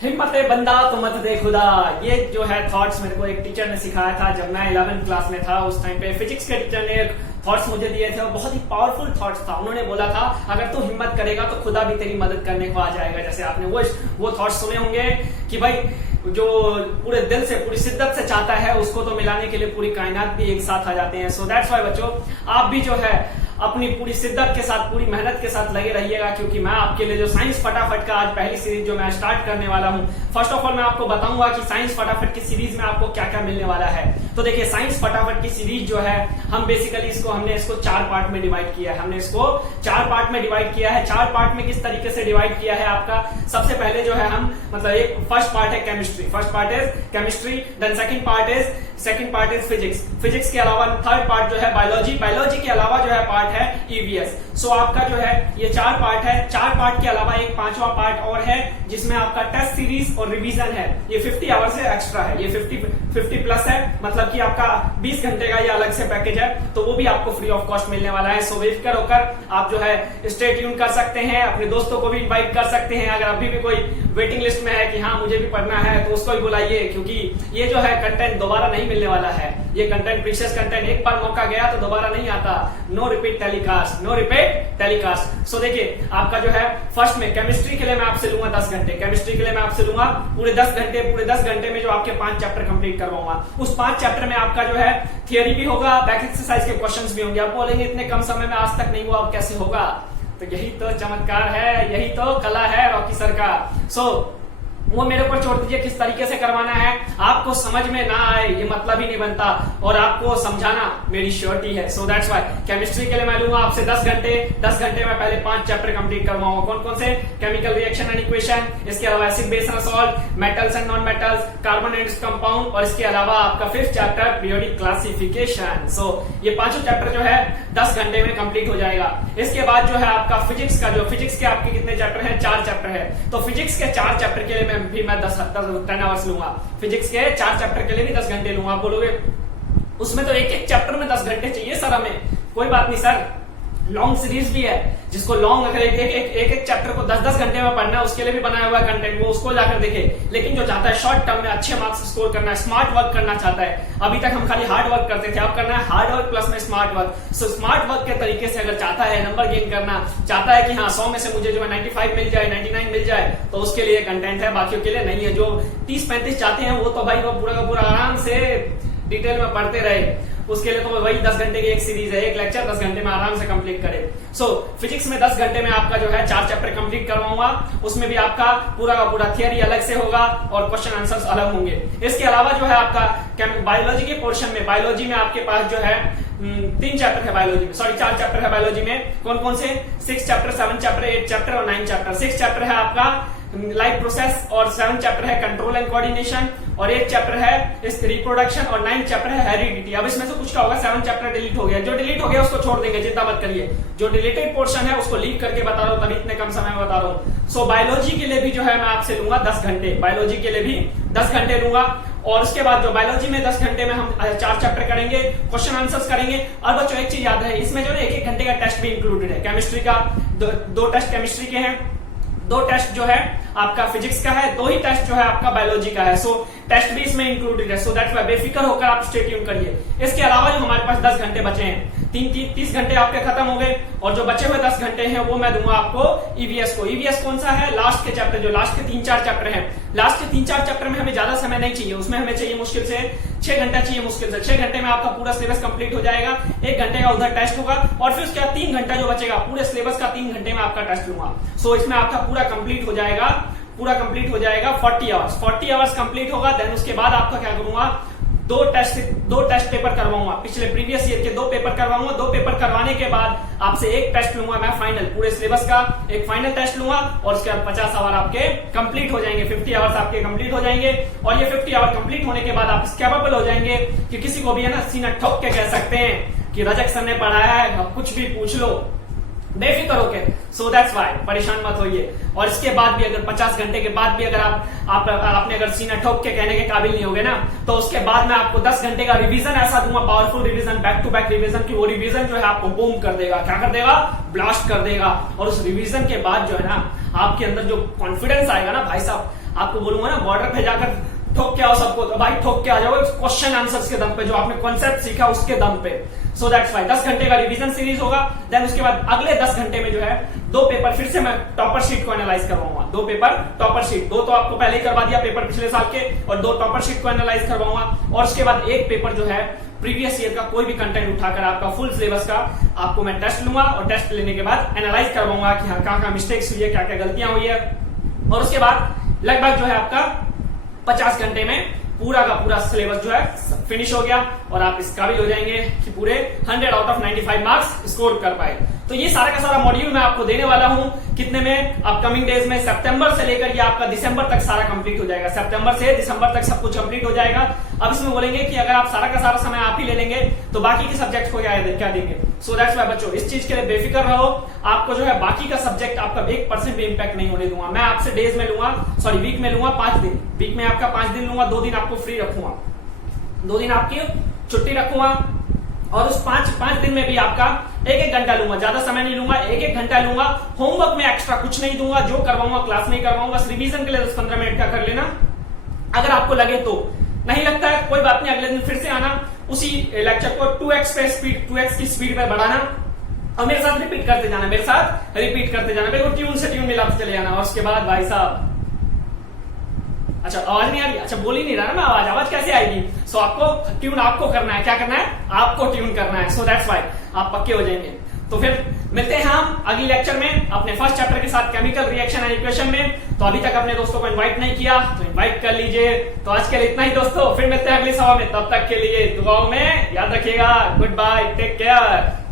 हिम्मत बंदा तो मत दे खुदा, ये जो है थॉट्स मेरे को एक टीचर ने सिखाया था जब मैं 11th क्लास में था। उस टाइम पे फिजिक्स के टीचर ने थॉट्स मुझे दिए थे और बहुत ही पावरफुल थॉट्स था। उन्होंने बोला था अगर तू हिम्मत करेगा तो खुदा भी तेरी मदद करने को आ जाएगा। जैसे आपने वो थॉट्स सुने होंगे कि भाई जो पूरे दिल से पूरी शिद्दत से चाहता है उसको तो मिलाने के लिए पूरी कायनात भी एक साथ आ जाते हैं। सो दैट्स व्हाई बच्चों, आप भी जो है अपनी पूरी शिद्दत के साथ पूरी मेहनत के साथ लगे रहिएगा, क्योंकि मैं आपके लिए जो साइंस फटाफट का आज पहली सीरीज जो मैं स्टार्ट करने वाला हूं, फर्स्ट ऑफ ऑल मैं आपको बताऊंगा कि साइंस फटाफट की सीरीज में आपको क्या क्या मिलने वाला है। तो देखिए, साइंस फटाफट की सीरीज जो है हम बेसिकली हमने इसको 4 पार्ट में डिवाइड किया है। हमने इसको 4 पार्ट में डिवाइड किया है। 4 पार्ट में किस तरीके से डिवाइड किया है आपका, सबसे पहले जो है हम मतलब एक फर्स्ट पार्ट है chemistry, first part is chemistry, then second part is physics, physics के अलावा थर्ड पार्ट जो है बायोलॉजी, बायोलॉजी के अलावा जो है पार्ट है ईवीएस। सो आपका जो है ये 4 पार्ट है। 4 पार्ट के अलावा एक 5वां पार्ट और है जिसमें आपका टेस्ट सीरीज और रिवीजन है। ये 50 आवर से एक्स्ट्रा है, ये 50 प्लस है, मतलब कि आपका 20 घंटे का ये अलग से पैकेज है, तो वो भी आपको फ्री ऑफ कॉस्ट मिलने वाला है। सो बेफिक्र होकर आप जो है स्टे ट्यून कर सकते हैं, अपने दोस्तों को भी इनवाइट कर सकते हैं। अगर अभी भी कोई वेटिंग लिस्ट में है कि हाँ मुझे भी पढ़ना है तो उसको भी बुलाइए, क्योंकि ये जो है कंटेंट दोबारा नहीं मिलने वाला है। ये कंटेंट प्रीशियस कंटेंट, एक बार मौका गया तो दोबारा नहीं आता। No repeat telecast, no repeat telecast. So देखिए, आपका जो है फर्स्ट में केमिस्ट्री के लिए मैं आपसे लूंगा 10 घंटे, केमिस्ट्री के लिए मैं आपसे लूंगा पूरे 10 घंटे में जो आपके 5 चैप्टर कंप्लीट करवाऊंगा। उस 5 चैप्टर में आपका जो है थियरी भी होगा, बैक एक्सरसाइज के क्वेश्चंस भी होंगे। आप बोलेंगे इतने कम समय में आज तक नहीं हुआ, अब कैसे होगा? तो यही तो चमत्कार है, यही तो कला है रॉकी सर का। सो वो मेरे ऊपर छोड़ दीजिए किस तरीके से करवाना है। आपको समझ में ना आए ये मतलब ही नहीं बनता, और आपको समझाना मेरी श्योरिटी है। सो दैट्स व्हाई केमिस्ट्री के लिए मैं लूंगा आपसे 10 घंटे। 10 घंटे में पहले 5 चैप्टर कंप्लीट करवाऊंगा। कौन कौन से? केमिकल रिएक्शन एंड इक्वेशन, इसके अलावा acid base and salt, metals and non metals, carbon and compound, और इसके अलावा आपका 5th चैप्टर पीरियोडिक क्लासिफिकेशन। सो ये पांचों चैप्टर जो है 10 घंटे में कंप्लीट हो जाएगा। इसके बाद जो है आपका फिजिक्स का, जो फिजिक्स के आपके कितने चैप्टर है? 4 चैप्टर है। तो फिजिक्स के 4 चैप्टर के लिए भी मैं 10 आवर्स लूंगा। फिजिक्स के 4 चैप्टर के लिए भी 10 घंटे लूंगा। आप बोलोगे उसमें तो एक चैप्टर में 10 घंटे चाहिए सर हमें। कोई बात नहीं सर, लॉन्ग सीरीज भी है, जिसको लॉन्ग अगर एक चैप्टर को 10 घंटे में पढ़ना है उसके लिए भी बनाया हुआ कंटेंट, वो उसको जाकर देखे। लेकिन जो चाहता है शॉर्ट टर्म में अच्छे मार्क्स स्कोर करना है, स्मार्ट वर्क करना चाहता है, अभी तक हम खाली हार्ड वर्क करते थे, अब करना है हार्ड वर्क प्लस में smart work. So smart work के तरीके से अगर चाहता है नंबर गेन करना, चाहता है कि हाँ 100 में से मुझे जो है 95 मिल जाए, 99 मिल जाए, तो उसके लिए कंटेंट है, बाकियों के लिए नहीं है। जो 30-35 चाहते हैं वो तो भाई वो पूरा का पूरा आराम से डिटेल में पढ़ते रहे, उसके लिए तो वही 10 घंटे की एक सीरीज है, एक लेक्चर 10 घंटे में आराम से कंप्लीट करे। सो फिजिक्स में 10 घंटे में आपका जो है 4 चैप्टर कंप्लीट करवाऊंगा। उसमें भी आपका पूरा का पूरा थियरी अलग से होगा और क्वेश्चन आंसर्स अलग होंगे। इसके अलावा जो है आपका बायोलॉजी के पोर्शन में, बायोलॉजी में आपके पास जो है 3 चैप्टर है बायोलॉजी में, सॉरी 4 चैप्टर है बायोलॉजी में। कौन कौन से? 6 चैप्टर, 7 चैप्टर, 8 चैप्टर और 9 चैप्टर। 6 चैप्टर है आपका लाइफ प्रोसेस, और 7 चैप्टर है कंट्रोल एंड कोऑर्डिनेशन, और 8 चैप्टर है इस रिप्रोडक्शन, और 9 चैप्टर है हेरिडिटी। अब इसमें से कुछ का होगा 7 चैप्टर डिलीट हो गया, जो डिलीट हो गया उसको छोड़ देंगे, चिंता मत करिए। जो डिलीटेड पोर्शन है उसको लीव करके बता रहा हूं, तभी इतने कम समय में बता रहा हूं। सो बायोलॉजी के लिए भी जो है मैं आपसे लूंगा 10 घंटे, बायोलॉजी के लिए भी 10 घंटे लूंगा। और उसके बाद जो बायोलॉजी में 10 घंटे में हम 4 चैप्टर करेंगे, क्वेश्चन आंसर्स करेंगे। और बच्चों एक चीज याद है, इसमें जो है 1-1 घंटे का टेस्ट भी इंक्लूडेड है। केमिस्ट्री का 2 टेस्ट केमिस्ट्री के हैं, 2 टेस्ट जो है आपका फिजिक्स का है, 2 ही टेस्ट जो है आपका बायोलॉजी का है। सो टेस्ट भी इसमें इंक्लूडेड है। सो दैट्स व्हाई बेफिक्र होकर आप स्टे ट्यून करिए। इसके अलावा जो हमारे पास 10 घंटे बचे हैं, 30 घंटे आपके खत्म हो गए, और जो बचे हुए 10 घंटे हैं वो मैं दूंगा आपको ईवीएस को। ईवीएस कौन सा है? लास्ट के चैप्टर, जो लास्ट के 3-4 चैप्टर हैं। लास्ट के 3-4 चैप्टर में हमें ज्यादा समय नहीं चाहिए, उसमें हमें चाहिए मुश्किल से 6 घंटा चाहिए, मुश्किल से 6 घंटे में आपका पूरा सिलेबस कंप्लीट हो जाएगा। 1 घंटे का उधर टेस्ट होगा, और फिर उसके बाद 3 घंटा जो बचेगा पूरे सिलेबस का 3 घंटे में आपका टेस्ट लूंगा। सो इसमें आपका पूरा कंप्लीट हो जाएगा, 40 आवर्स। 40 आवर्स कंप्लीट होगा। देन उसके बाद आपका क्या करूंगा, 2 टेस्ट पेपर करवाऊंगा, पिछले प्रीवियस ईयर के 2 पेपर करवाऊंगा। 2 पेपर करवाने के बाद आपसे 1 टेस्ट लूंगा मैं फाइनल, पूरे सिलेबस का एक फाइनल टेस्ट लूंगा, और उसके बाद 50 आवर आपके कंप्लीट हो जाएंगे, 50 आवर्स आपके कंप्लीट हो जाएंगे। और ये 50 आवर कंप्लीट होने के बाद आप कैपेबल हो जाएंगे कि किसी को भी है ना सीना ठोक के कह सकते हैं कि रजक सर ने पढ़ाया है, कुछ भी पूछ लो, बेफिक्र होके। सो दैट्स व्हाई परेशान मत होइए। और इसके बाद भी अगर 50 घंटे के बाद भी अगर आपने अगर सीना ठोक के कहने के काबिल नहीं होगे ना, तो उसके बाद मैं आपको 10 घंटे का रिवीजन ऐसा दूंगा, powerful revision, back to back revision, की वो रिवीजन जो है आपको बूम कर देगा। क्या कर देगा? ब्लास्ट कर देगा। और उस रिवीजन के बाद जो है ना आपके अंदर जो कॉन्फिडेंस आएगा ना भाई साहब, आपको बोलूंगा ना बॉर्डर पे जाकर ठोक के आओ सबको, तो भाई ठोक के आ जाओ क्वेश्चन आंसर्स के दम पे, जो आपने कॉन्सेप्ट सीखा उसके दम पे। सो दैट्स वाई 10 घंटे का रिवीजन सीरीज होगा। देन उसके बाद अगले 10 घंटे में जो है 2 पेपर फिर से मैं टॉपर शीट को एनालाइज करवाऊंगा। 2 पेपर टॉपर शीट, 2 तो आपको पहले ही करवा दिया पेपर पिछले साल के, और 2 टॉपर शीट को एनालाइज करवाऊंगा। और उसके बाद एक पेपर जो है प्रीवियस ईयर का कोई भी कंटेंट उठाकर आपका फुल सिलेबस का आपको मैं टेस्ट लूंगा, और टेस्ट लेने के बाद एनालाइज करवाऊंगा कि हाँ कहाँ मिस्टेक्स हुई है, क्या क्या गलतियां हुई है। और उसके बाद लगभग जो है आपका 50 घंटे में पूरा का पूरा सिलेबस जो है फिनिश हो गया, और आप इस काबिल हो जाएंगे कि पूरे 100 आउट ऑफ 95 मार्क्स स्कोर कर पाए। तो ये सारा का सारा मॉड्यूल मैं आपको देने वाला हूं कितने में, अपकमिंग डेज में, सितंबर से लेकर ये आपका दिसंबर तक सारा कंप्लीट हो जाएगा। सितंबर से दिसंबर तक सब कुछ कंप्लीट हो जाएगा। अब इसमें बोलेंगे कि अगर आप सारा का सारा समय आप ही ले लेंगे तो बाकी के सब्जेक्ट को क्या देंगे। सो दैट्स वाई बच्चों इस चीज के लिए बेफिक्र रहो, आपको जो है बाकी का सब्जेक्ट आपका 1% भी इंपैक्ट नहीं होने दूंगा। मैं आपसे डेज में लूंगा, सॉरी वीक में लूंगा 5 दिन, वीक में आपका 5 दिन लूंगा, 2 दिन आपको फ्री रखूंगा, 2 दिन आपकी छुट्टी रखूंगा, और उस 5 दिन में भी आपका 1-1 घंटा लूंगा, ज्यादा समय नहीं लूंगा, 1-1 घंटा लूंगा। होमवर्क में एक्स्ट्रा कुछ नहीं दूंगा, जो करवाऊंगा क्लास में ही करवाऊंगा, बस रिवीजन के लिए 10-15 मिनट का कर लेना। अगर आपको लगे तो, नहीं लगता है कोई बात नहीं, अगले दिन फिर से आना, उसी लेक्चर को 2x की स्पीड पे बढ़ाना, और मेरे साथ रिपीट करते जाना, मेरे को ट्यून से ट्यून मिलाते चले जाना। और उसके बाद भाई साहब, अच्छा आवाज नहीं आ रही, अच्छा बोल ही नहीं रहा ना मैं, आवाज कैसे आएगी। सो आपको ट्यून आपको करना है, क्या करना है, आपको ट्यून करना है। सो दैट्स वाई आप पक्के हो जाएंगे। तो फिर मिलते हैं हम अगले लेक्चर में अपने फर्स्ट चैप्टर के साथ, केमिकल रिएक्शन एंड इक्वेशन में। तो अभी तक अपने दोस्तों को इनवाइट नहीं किया तो इनवाइट कर लीजिए। तो आज के लिए इतना ही दोस्तों, फिर मिलते हैं अगली सभा में, तब तक के लिए दुआओं में याद रखिएगा। Goodbye, take care.